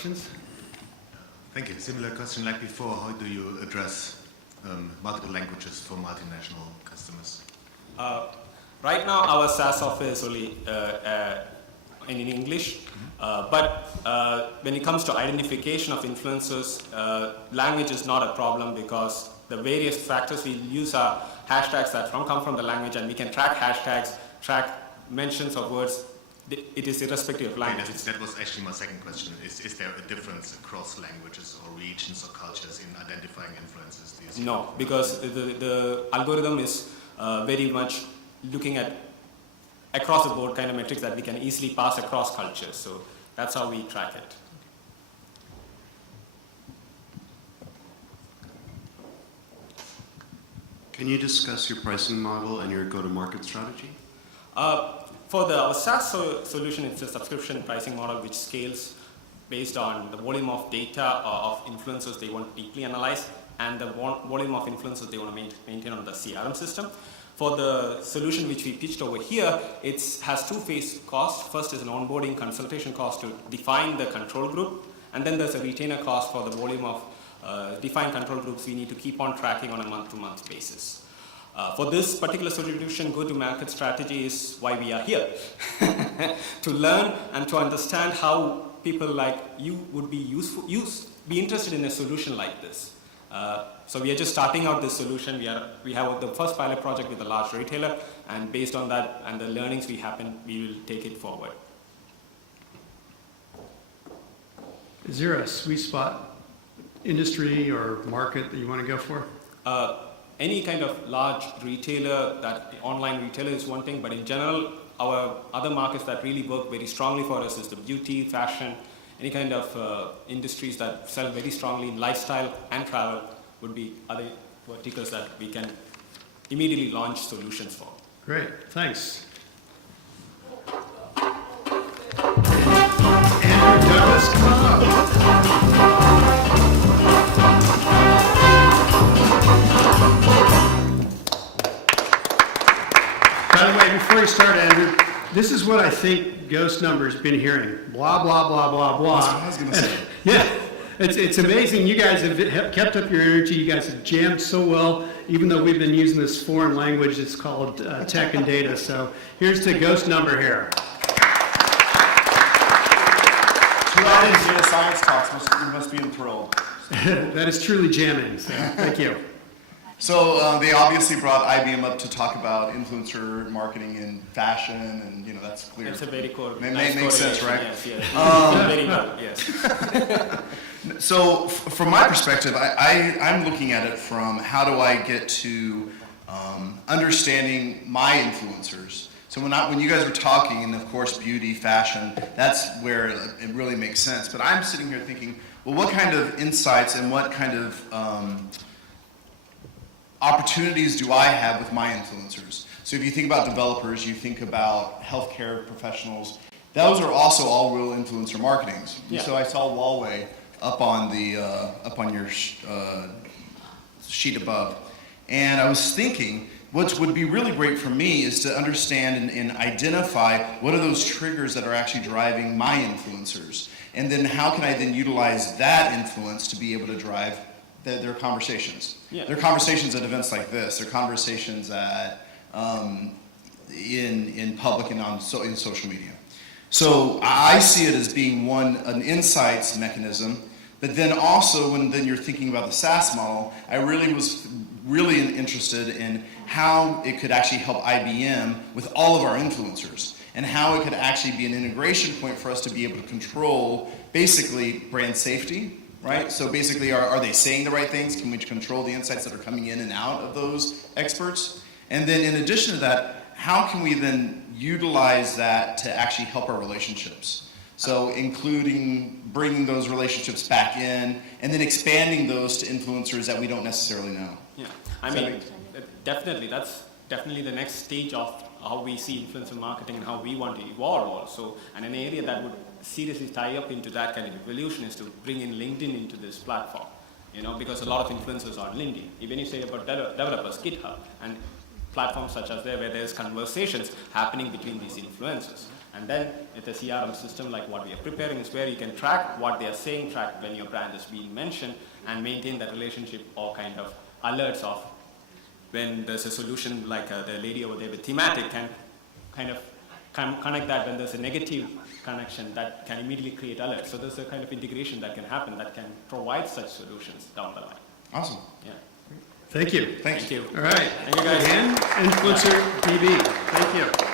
questions? Thank you. Similar question like before. How do you address multiple languages for multinational customers? Right now, our SaaS software is only in English, but when it comes to identification of influencers, language is not a problem because the various factors we use are hashtags that come from the language, and we can track hashtags, track mentions of words. It is irrespective of language. That was actually my second question. Is there a difference across languages or regions or cultures in identifying influencers? No, because the algorithm is very much looking at across the board kind of metrics that we can easily pass across cultures. So that's how we track it. Can you discuss your pricing model and your go-to-market strategy? For our SaaS solution, it's a subscription pricing model which scales based on the volume of data of influencers they want to deeply analyze and the volume of influencers they want to maintain on the CRM system. For the solution which we pitched over here, it has two-phase cost. First is an onboarding consultation cost to define the control group, and then there's a retainer cost for the volume of defined control groups we need to keep on tracking on a month-to-month basis. For this particular solution, go-to-market strategy is why we are here, to learn and to understand how people like you would be interested in a solution like this. So we are just starting out this solution. We have the first pilot project with a large retailer, and based on that and the learnings we will take it forward. Is there a sweet spot industry or market that you want to go for? Any kind of large retailer, that online retailer is one thing, but in general, our other markets that really work very strongly for us is the beauty, fashion, any kind of industries that sell very strongly in lifestyle and travel would be other verticals that we can immediately launch solutions for. Great, thanks. Andrew Douglas, come up. By the way, before you start, Andrew, this is what I think Ghost Number's been hearing. Blah, blah, blah, blah, blah. That's what I was going to say. Yeah, it's amazing. You guys have kept up your energy. You guys have jammed so well, even though we've been using this foreign language. It's called tech and data. So here's to Ghost Number here. 2 hours of data science talks, you must be enthralled. That is truly jamming, so thank you. So they obviously brought IBM up to talk about influencer marketing in fashion, and that's clear. It's a very cool. Makes sense, right? Yes. Very good. Yes. So from my perspective, I'm looking at it from how do I get to understanding my influencers. So when you guys were talking, and of course beauty, fashion, that's where it really makes sense. But I'm sitting here thinking, well, what kind of insights and what kind of opportunities do I have with my influencers? So if you think about developers, you think about healthcare professionals, those are also all real influencer marketings. Yeah. So I saw Huawei up on your sheet above, and I was thinking, what would be really great for me is to understand and identify what are those triggers that are actually driving my influencers, and then how can I then utilize that influence to be able to drive their conversations. Yeah. Their conversations at events like this. Their conversations at in public and in social media. So I see it as being an insights mechanism, but then also when you're thinking about the SaaS model, I really was interested in how it could actually help IBM with all of our influencers, and how it could actually be an integration point for us to be able to control basically brand safety. Right? So basically, are they saying the right things? Can we control the insights that are coming in and out of those experts? And then in addition to that, how can we then utilize that to actually help our relationships? So including bringing those relationships back in, and then expanding those to influencers that we don't necessarily know. Yeah, I mean, definitely, that's definitely the next stage of how we see influencer marketing and how we want to evolve also. And an area that would seriously tie up into that kind of evolution is to bring in LinkedIn into this platform, because a lot of influencers are LinkedIn. Even you say about developers, GitHub, and platforms such as there where there's conversations happening between these influencers. And then with a CRM system like what we are preparing is where you can track what they are saying, track when your brand is being mentioned, and maintain that relationship or kind of alerts of when there's a solution like the lady over there with thematic can kind of connect that when there's a negative connection that can immediately create alerts. So there's a kind of integration that can happen that can provide such solutions down the line. Awesome. Yeah. Thank you. Thanks. Thank you. All right. Thank you guys. And InfluencerDB. Thank you.